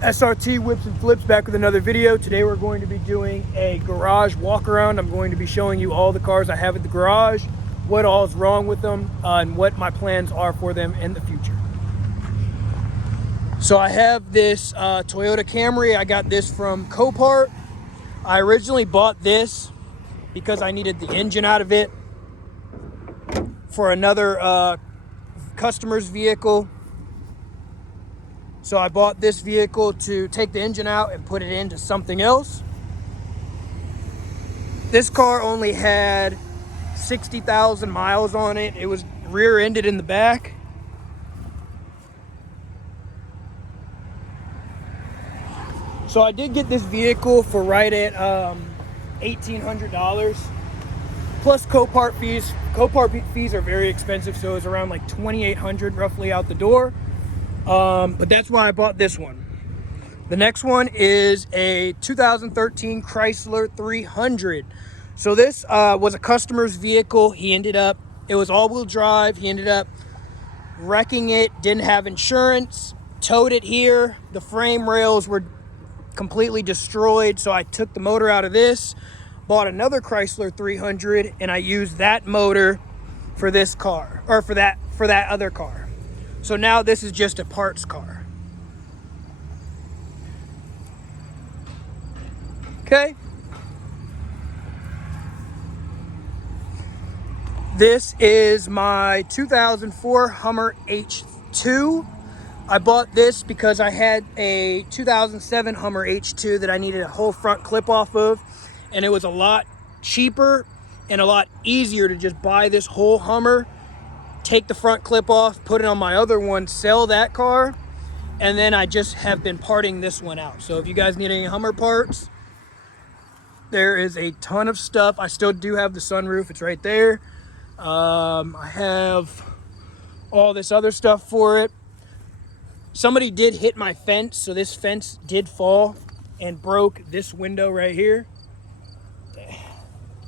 SRT Whips and Flips back with another video. Today we're going to be doing a garage walk around. I'm going to be showing you all the cars I have at the garage, what all is wrong with them, and what my plans are for them in the future. So I have this Toyota Camry. I got this from Copart. I originally bought this because I needed the engine out of it for another customer's vehicle. So I bought this vehicle to take the engine out and put it into something else. This car only had 60,000 miles on it. It was rear-ended in the back. So I did get this vehicle for right at $1,800 plus Copart fees. Copart fees are very expensive, so it's around like $2,800 roughly out the door. But that's why I bought this one. The next one is a 2013 Chrysler 300. So this was a customer's vehicle. It was all-wheel drive. He ended up wrecking it, didn't have insurance, towed it here. The frame rails were completely destroyed, so I took the motor out of this, bought another Chrysler 300, and I used that motor for this car, or for that other car. So now this is just a parts car. Okay. This is my 2004 Hummer H2. I bought this because I had a 2007 Hummer H2 that I needed a whole front clip off of, and it was a lot cheaper and a lot easier to just buy this whole Hummer, take the front clip off, put it on my other one, sell that car, and then I just have been parting this one out. So if you guys need any Hummer parts, there is a ton of stuff. I still do have the sunroof, it's right there. I have all this other stuff for it. Somebody did hit my fence, so this fence did fall and broke this window right here.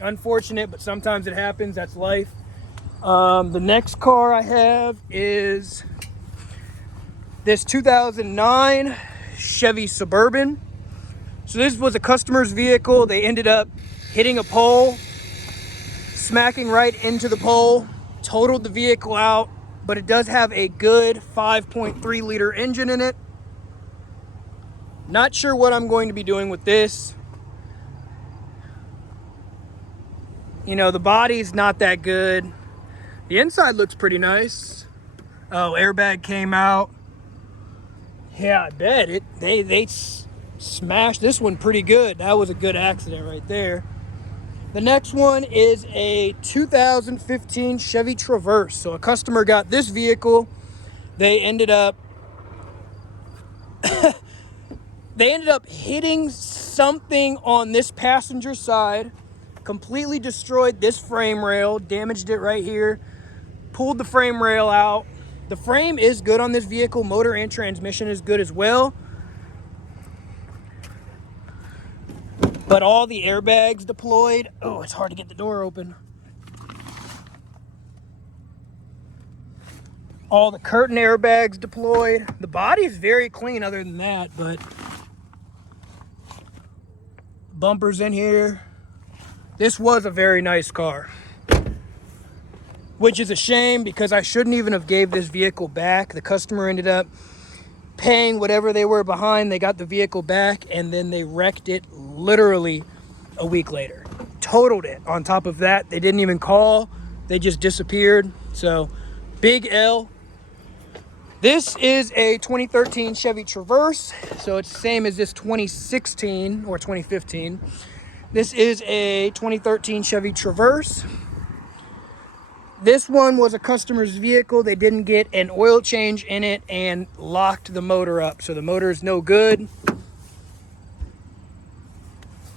Unfortunate, but sometimes it happens, that's life. The next car I have is this 2009 Chevy Suburban. So this was a customer's vehicle. They ended up hitting a pole, smacking right into the pole, totaled the vehicle out, but it does have a good 5.3 liter engine in it. Not sure what I'm going to be doing with this. You know, the body's not that good. The inside looks pretty nice. Oh, airbag came out. Yeah, I bet they smashed this one pretty good. That was a good accident right there. The next one is a 2015 Chevy Traverse. So a customer got this vehicle. They ended up hitting something on this passenger side, completely destroyed this frame rail, damaged it right here. Pulled the frame rail out. The frame is good on this vehicle. Motor and transmission is good as well. But all the airbags deployed. Oh, it's hard to get the door open. All the curtain airbags deployed. The body is very clean other than that, but bumpers in here. This was a very nice car, which is a shame because I shouldn't even have gave this vehicle back. The customer ended up paying whatever they were behind. They got the vehicle back, and then they wrecked it literally a week later. Totaled it. On top of that, they didn't even call. They just disappeared. So, big L. This is a 2013 Chevy Traverse. So, it's the same as this 2016 or 2015. This is a 2013 Chevy Traverse. This one was a customer's vehicle. They didn't get an oil change in it and locked the motor up. So the motor is no good.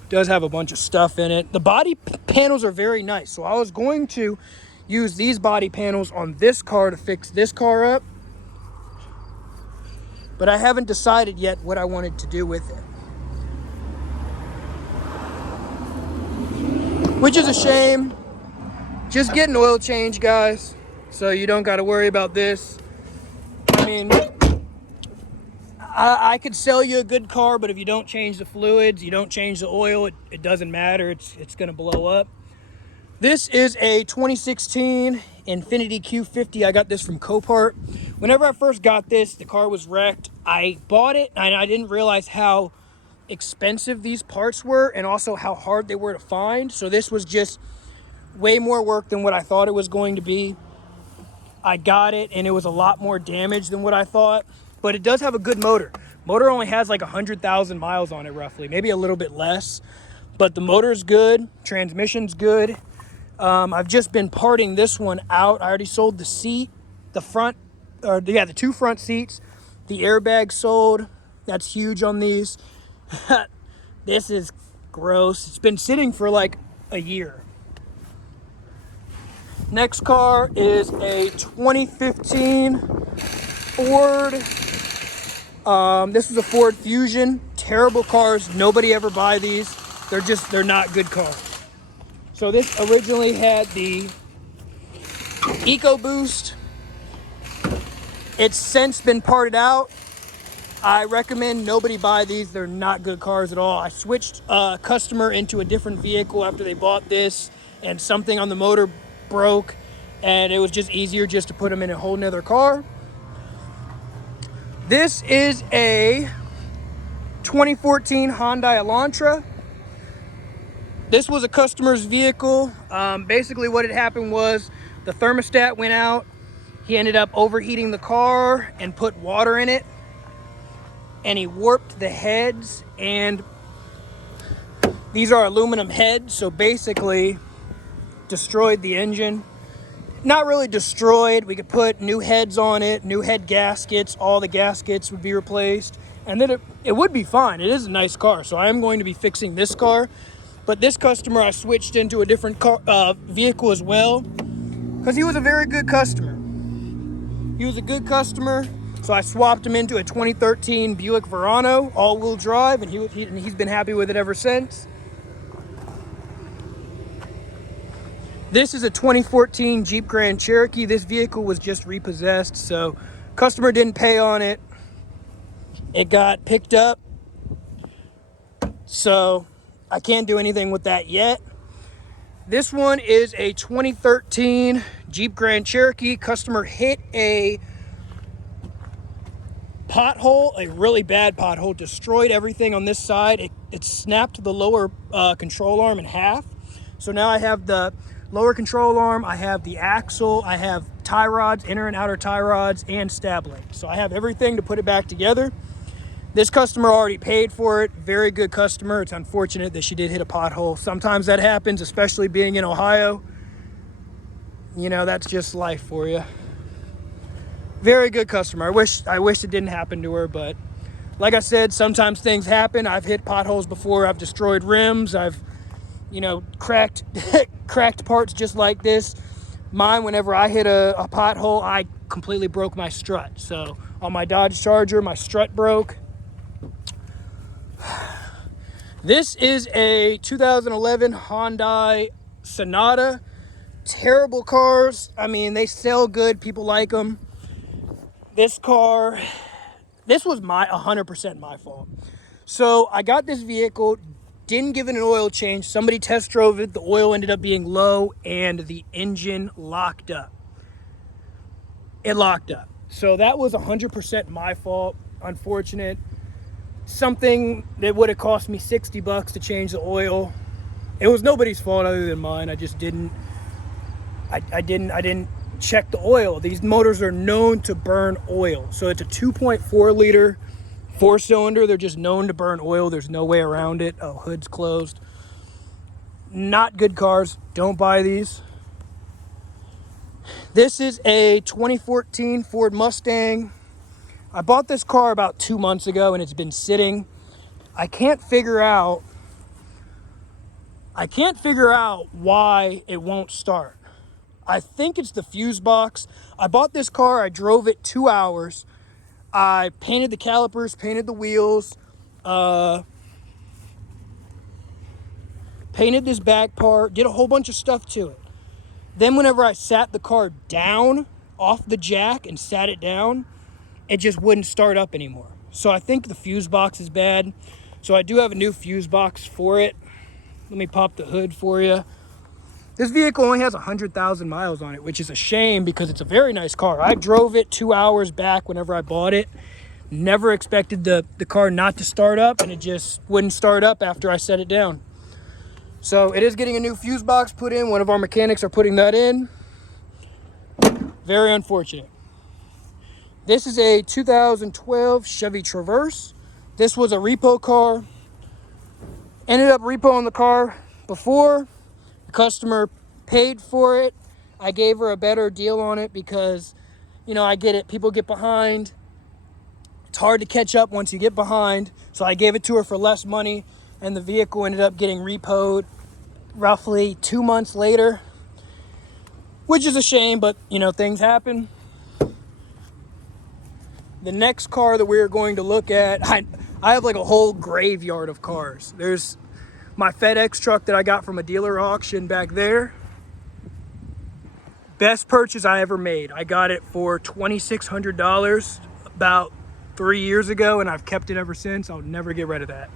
Does have a bunch of stuff in it. The body panels are very nice. So I was going to use these body panels on this car to fix this car up, but I haven't decided yet what I wanted to do with it. Which is a shame. Just get an oil change, guys, so you don't got to worry about this. I mean, I could sell you a good car, but if you don't change the fluids, you don't change the oil, it doesn't matter. It's going to blow up. This is a 2016 Infiniti Q50. I got this from Copart. Whenever I first got this, the car was wrecked. I bought it and I didn't realize how expensive these parts were and also how hard they were to find. So this was just way more work than what I thought it was going to be. I got it and it was a lot more damage than what I thought, but it does have a good motor. Motor only has like 100,000 miles on it roughly, maybe a little bit less, but the motor's good, transmission's good. I've just been parting this one out. I already sold the seat, the two front seats. The airbag sold. That's huge on these. This is gross. It's been sitting for like a year. Next car is a 2015 Ford. This is a Ford Fusion. Terrible cars. Nobody ever buy these. They're not good cars. So this originally had the EcoBoost. It's since been parted out. I recommend nobody buy these. They're not good cars at all. I switched a customer into a different vehicle after they bought this, and something on the motor broke, and it was just easier just to put them in a whole nother car. This is a 2014 Hyundai Elantra. This was a customer's vehicle. Basically what had happened was the thermostat went out. He ended up overheating the car and put water in it. And he warped the heads, and these are aluminum heads, so basically destroyed the engine. Not really destroyed. We could put new heads on it, new head gaskets. All the gaskets would be replaced, and then it would be fine. It is a nice car, so I am going to be fixing this car. But this customer, I switched into a different vehicle as well, because he was a very good customer. He was a good customer, so I swapped him into a 2013 Buick Verano, all-wheel drive, and he's been happy with it ever since. This is a 2014 Jeep Grand Cherokee. This vehicle was just repossessed, so customer didn't pay on it. It got picked up, so I can't do anything with that yet. This one is a 2013 Jeep Grand Cherokee. Customer hit a pothole, a really bad pothole, destroyed everything on this side. It snapped the lower control arm in half. So now I have the lower control arm, I have the axle, I have tie rods, inner and outer tie rods, and stab link. So I have everything to put it back together. This customer already paid for it. Very good customer. It's unfortunate that she did hit a pothole. Sometimes that happens, especially being in Ohio. You know, that's just life for you. Very good customer. I wish it didn't happen to her, but like I said, sometimes things happen. I've hit potholes before. I've destroyed rims. I've, cracked cracked parts just like this. Mine, whenever I hit a pothole, I completely broke my strut. So on my Dodge Charger, my strut broke. This is a 2011 Hyundai Sonata. Terrible cars. I mean, they sell good. People like them. This car, this was 100% my fault. So I got this vehicle, didn't give it an oil change. Somebody test drove it. The oil ended up being low and the engine locked up. It locked up. So that was 100% my fault. Unfortunate. Something that would have cost me $60 to change the oil. It was nobody's fault other than mine. I just didn't check the oil. These motors are known to burn oil. So it's a 2.4 liter 4-cylinder. They're just known to burn oil. There's no way around it. Oh, hood's closed. Not good cars. Don't buy these. This is a 2014 Ford Mustang. I bought this car about 2 months ago and it's been sitting. I can't figure out why it won't start. I think it's the fuse box. I bought this car, I drove it 2 hours. I painted the calipers, painted the wheels, painted this back part, did a whole bunch of stuff to it. Then whenever I sat the car down off the jack and sat it down, it just wouldn't start up anymore. So I think the fuse box is bad. So I do have a new fuse box for it. Let me pop the hood for you. This vehicle only has 100,000 miles on it, which is a shame because it's a very nice car. I drove it 2 hours back whenever I bought it. Never expected the car not to start up, and it just wouldn't start up after I set it down. So it is getting a new fuse box put in. One of our mechanics are putting that in. Very unfortunate. This is a 2012 Chevy Traverse. This was a repo car. Ended up repoing the car before. The customer paid for it. I gave her a better deal on it because, you know, I get it. People get behind. It's hard to catch up once you get behind. So I gave it to her for less money, and the vehicle ended up getting repoed roughly 2 months later, which is a shame, but, you know, things happen. The next car that we're going to look at, I have like a whole graveyard of cars. There's my FedEx truck that I got from a dealer auction back there. Best purchase I ever made. I got it for $2,600 about 3 years ago, and I've kept it ever since. I'll never get rid of that.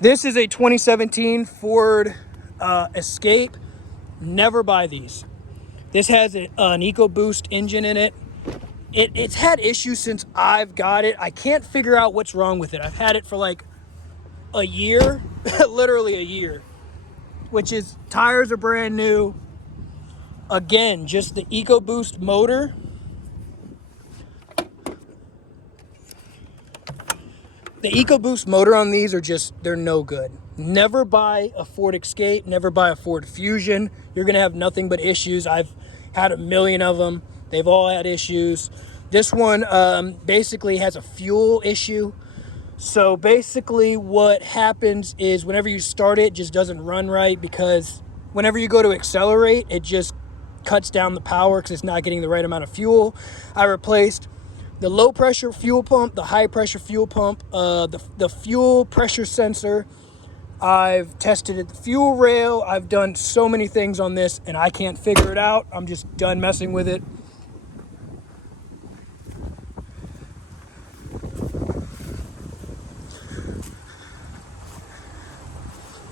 This is a 2017 Ford Escape. Never buy these. This has an EcoBoost engine in it. It's had issues since I've got it. I can't figure out what's wrong with it. I've had it for like a year, literally a year, which is tires are brand new. Again, just the EcoBoost motor. The EcoBoost motor on these are just, they're no good. Never buy a Ford Escape, never buy a Ford Fusion. You're gonna have nothing but issues. I've had a million of them. They've all had issues. This one basically has a fuel issue. So basically what happens is whenever you start it, it just doesn't run right because whenever you go to accelerate, it just cuts down the power because it's not getting the right amount of fuel. I replaced the low pressure fuel pump, the high pressure fuel pump, the fuel pressure sensor. I've tested it, the fuel rail. I've done so many things on this and I can't figure it out. I'm just done messing with it.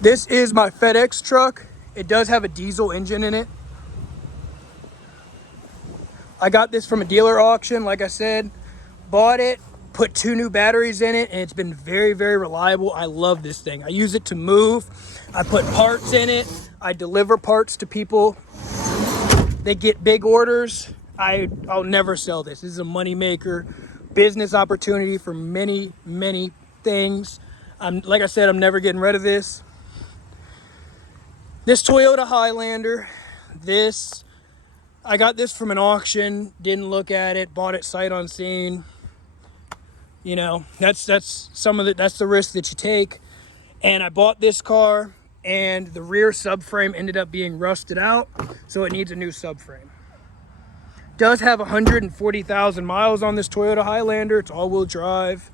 This is my FedEx truck. It does have a diesel engine in it. I got this from a dealer auction, like I said. Bought it, put 2 new batteries in it, and it's been very, very reliable. I love this thing. I use it to move. I put parts in it. I deliver parts to people. They get big orders. I'll never sell this. This is a money maker, business opportunity for many, many things. Like I said, I'm never getting rid of this. This Toyota Highlander, I got this from an auction, didn't look at it, bought it sight unseen. You know, that's the risk that you take. And I bought this car and the rear subframe ended up being rusted out, so it needs a new subframe. Does have 140,000 miles on this Toyota Highlander. It's all-wheel drive.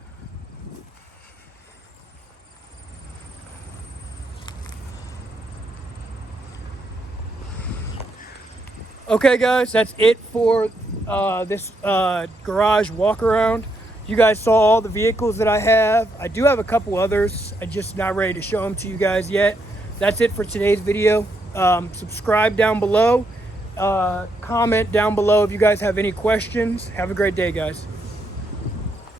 Okay guys, that's it for this garage walk around. You guys saw all the vehicles that I have. I do have a couple others. I'm just not ready to show them to you guys yet. That's it for today's video. Subscribe down below. Comment down below if you guys have any questions. Have a great day, guys.